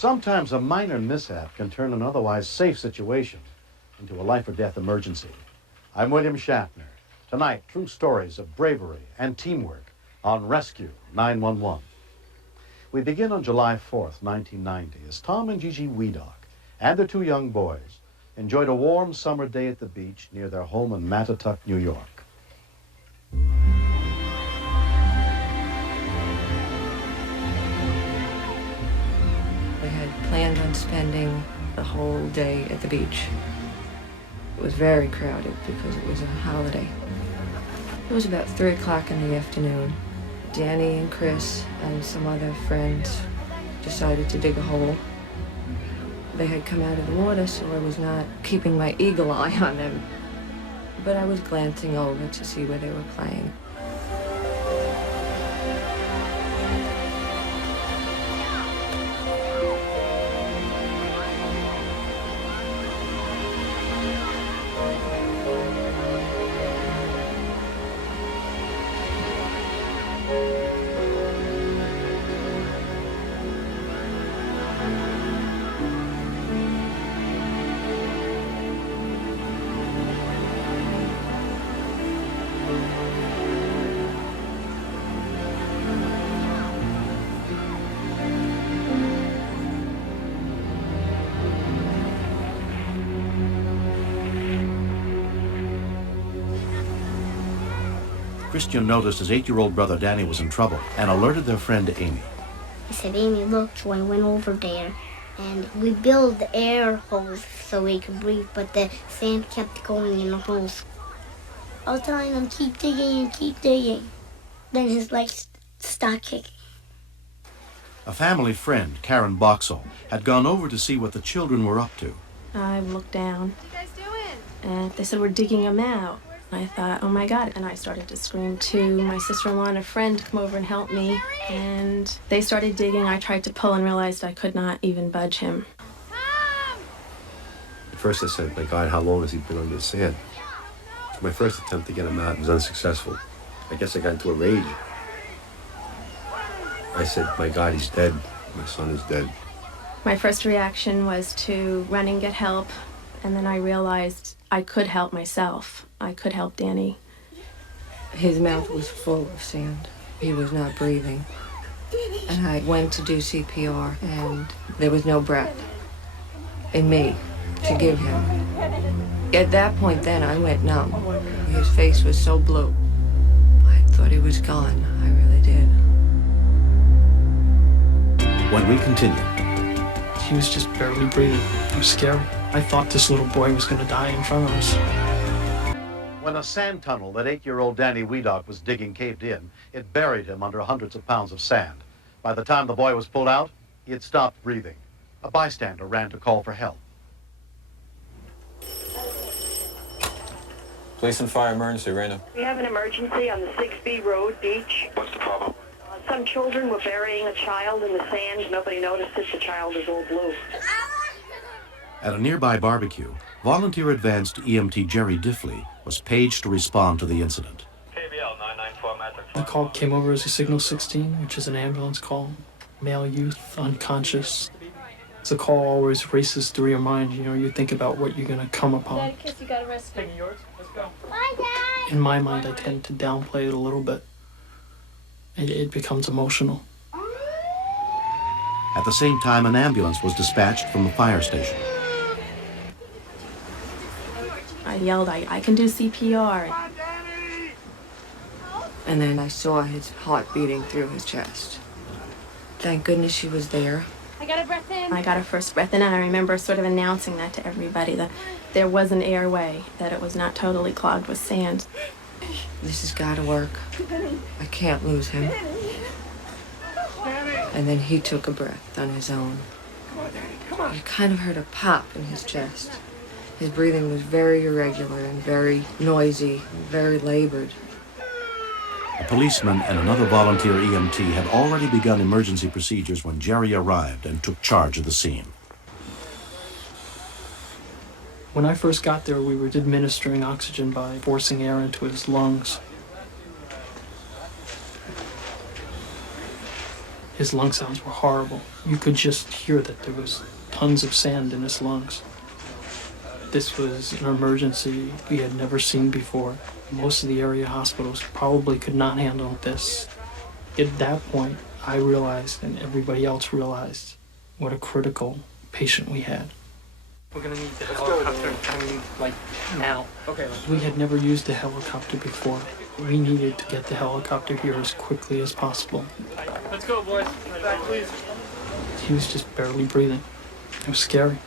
Sometimes a minor mishap can turn an otherwise safe situation into a life-or-death emergency. I'm William Shatner. Tonight, true stories of bravery and teamwork on Rescue 911. We begin on July 4th, 1990, as Tom and Gigi Weedock and their two young boys enjoyed a warm summer day at the beach near their home in Mattituck, New York. We had planned on spending the whole day at the beach. It was very crowded because it was a holiday. It was about 3 o'clock in the afternoon. Danny and Chris and some other friends decided to dig a hole. They had come out of the water, so I was not keeping my eagle eye on them. But I was glancing over to see where they were playing. Christian noticed his 8-year-old brother Danny was in trouble and alerted their friend Amy. He said, "Amy, look." So I went over there, and we built the air holes so we could breathe, but the sand kept going in the holes. I was telling him, keep digging and keep digging. Then his legs stopped kicking. A family friend, Karen Boxall, had gone over to see what the children were up to. I looked down. What are you guys doing? And they said, "We're digging them out." I thought, oh my God, and I started to scream to my sister-in-law and a friend to come over and help me, and they started digging. I tried to pull and realized I could not even budge him. At first I said, my God, how long has he been under the sand? My first attempt to get him out was unsuccessful. I guess I got into a rage. I said, my God, he's dead. My son is dead. My first reaction was to run and get help, and then I realized I could help myself. I could help Danny. His mouth was full of sand. He was not breathing. And I went to do CPR, and there was no breath in me to give him. At that point then, I went numb. His face was so blue. I thought he was gone. I really did. When we continue. He was just barely breathing. It was scary. I thought this little boy was going to die in front of us. When a sand tunnel that 8-year-old Danny Weedock was digging caved in, it buried him under hundreds of pounds of sand. By the time the boy was pulled out, he had stopped breathing. A bystander ran to call for help. Police and fire emergency, Raina. We have an emergency on the 6B Road beach. What's the problem? Some children were burying a child in the sand. Nobody noticed it. The child is all blue. At a nearby barbecue, volunteer advanced EMT Jerry Diffley was paged to respond to the incident. KBL 994 Mattituck. The call came over as a Signal 16, which is an ambulance call. Male youth, unconscious. The call always races through your mind. You know, you think about what you're going to come upon. Dad, kiss, you got arrested. Taking yours? Let's go. Bye, Dad. In my mind, I tend to downplay it a little bit. It becomes emotional. At the same time, an ambulance was dispatched from the fire station. I yelled, I can do CPR. And then I saw his heart beating through his chest. Thank goodness she was there. I got a breath in. I got a first breath in, and I remember sort of announcing that to everybody, that there was an airway, that it was not totally clogged with sand. This has got to work. I can't lose him. And then he took a breath on his own. I kind of heard a pop in his chest. His breathing was very irregular and very noisy, very labored. A policeman and another volunteer EMT had already begun emergency procedures when Jerry arrived and took charge of the scene. When I first got there, we were administering oxygen by forcing air into his lungs. His lung sounds were horrible. You could just hear that there was tons of sand in his lungs. This was an emergency we had never seen before. Most of the area hospitals probably could not handle this. At that point, I realized, and everybody else realized, what a critical patient we had. We're gonna need the helicopter, like now. Okay. We had never used a helicopter before. We needed to get the helicopter here as quickly as possible. Let's go, boys. Back, please. He was just barely breathing. It was scary.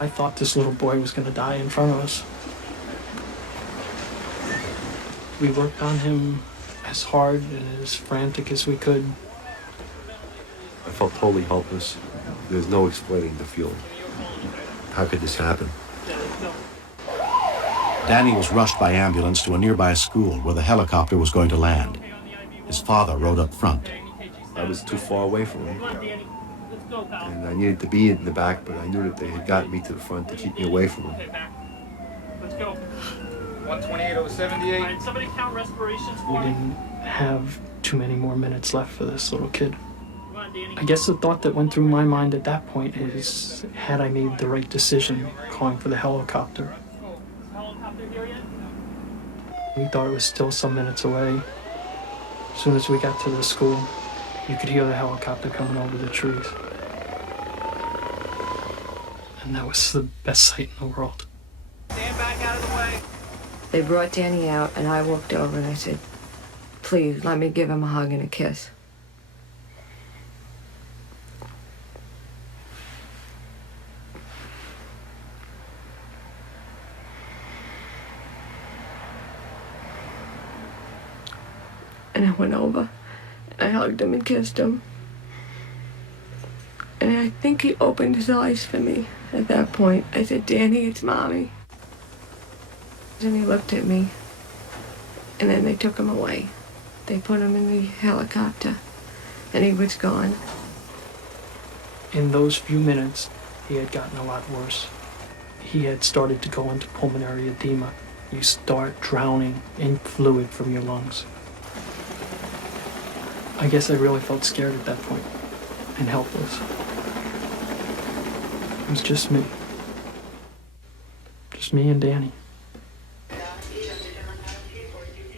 I thought this little boy was gonna die in front of us. We worked on him as hard and as frantic as we could. I felt totally helpless. There's no explaining the feeling. How could this happen? Danny was rushed by ambulance to a nearby school where the helicopter was going to land. His father rode up front. I was too far away from him. And I needed to be in the back, but I knew that they had gotten me to the front to keep me away from him. Let's go. 128/78. Right, somebody count respirations for We me. didn't have too many more minutes left for this little kid. I guess the thought that went through my mind at that point is, had I made the right decision calling for the helicopter? We thought it was still some minutes away. As soon as we got to the school, you could hear the helicopter coming over the trees. And that was the best sight in the world. Stand back out of the way. They brought Danny out, and I walked over and I said, please, let me give him a hug and a kiss. And I went over, and I hugged him and kissed him. And I think he opened his eyes for me at that point. I said, Danny, it's Mommy. And he looked at me, and then they took him away. They put him in the helicopter, and he was gone. In those few minutes, he had gotten a lot worse. He had started to go into pulmonary edema. You start drowning in fluid from your lungs. I guess I really felt scared at that point, and helpless. It was just me. Just me and Danny.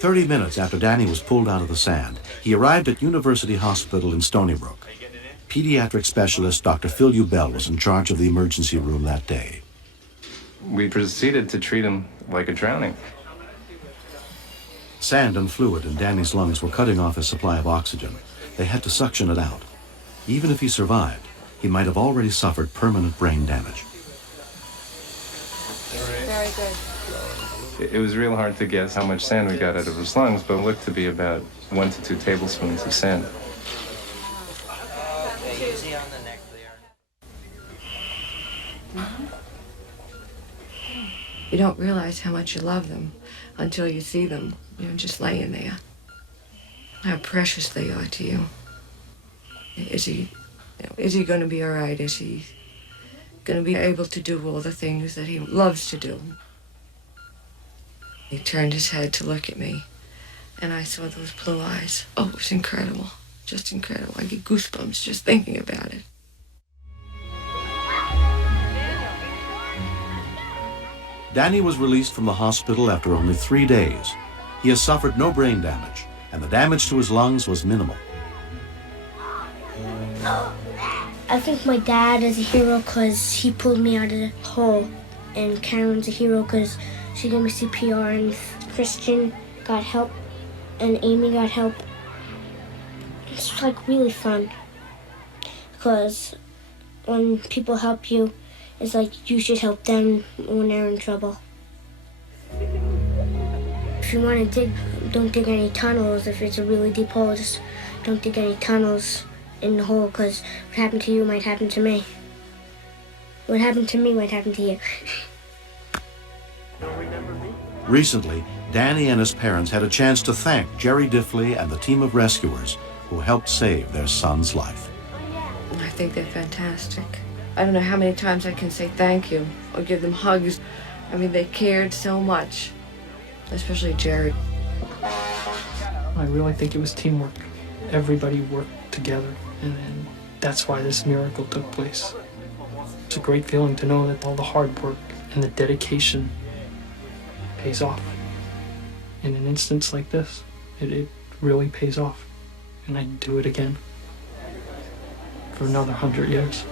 30 minutes after Danny was pulled out of the sand, he arrived at University Hospital in Stony Brook. Pediatric specialist Dr. Phil Ubell was in charge of the emergency room that day. We proceeded to treat him like a drowning. Sand and fluid in Danny's lungs were cutting off his supply of oxygen. They had to suction it out. Even if he survived, he might have already suffered permanent brain damage. Very good. It was real hard to guess how much sand we got out of his lungs, but it looked to be about 1 to 2 tablespoons of sand. You don't realize how much you love them until you see them, just laying there. How precious they are to you. Is he going to be all right? Is he going to be able to do all the things that he loves to do? He turned his head to look at me, and I saw those blue eyes. Oh, it was incredible. Just incredible. I get goosebumps just thinking about it. Danny was released from the hospital after only 3 days. He has suffered no brain damage, and the damage to his lungs was minimal. I think my dad is a hero because he pulled me out of the hole, and Karen's a hero because she gave me CPR, and Christian got help, and Amy got help. It's like really fun because when people help you, it's like you should help them when they're in trouble. If you want to dig, don't dig any tunnels. If it's a really deep hole, just don't dig any tunnels in the hole, because what happened to you might happen to me. What happened to me might happen to you. Recently, Danny and his parents had a chance to thank Jerry Diffley and the team of rescuers who helped save their son's life. I think they're fantastic. I don't know how many times I can say thank you or give them hugs. I mean, they cared so much, especially Jerry. I really think it was teamwork. Everybody worked together. And that's why this miracle took place. It's a great feeling to know that all the hard work and the dedication pays off. In an instance like this, it really pays off. And I'd do it again for another 100 years.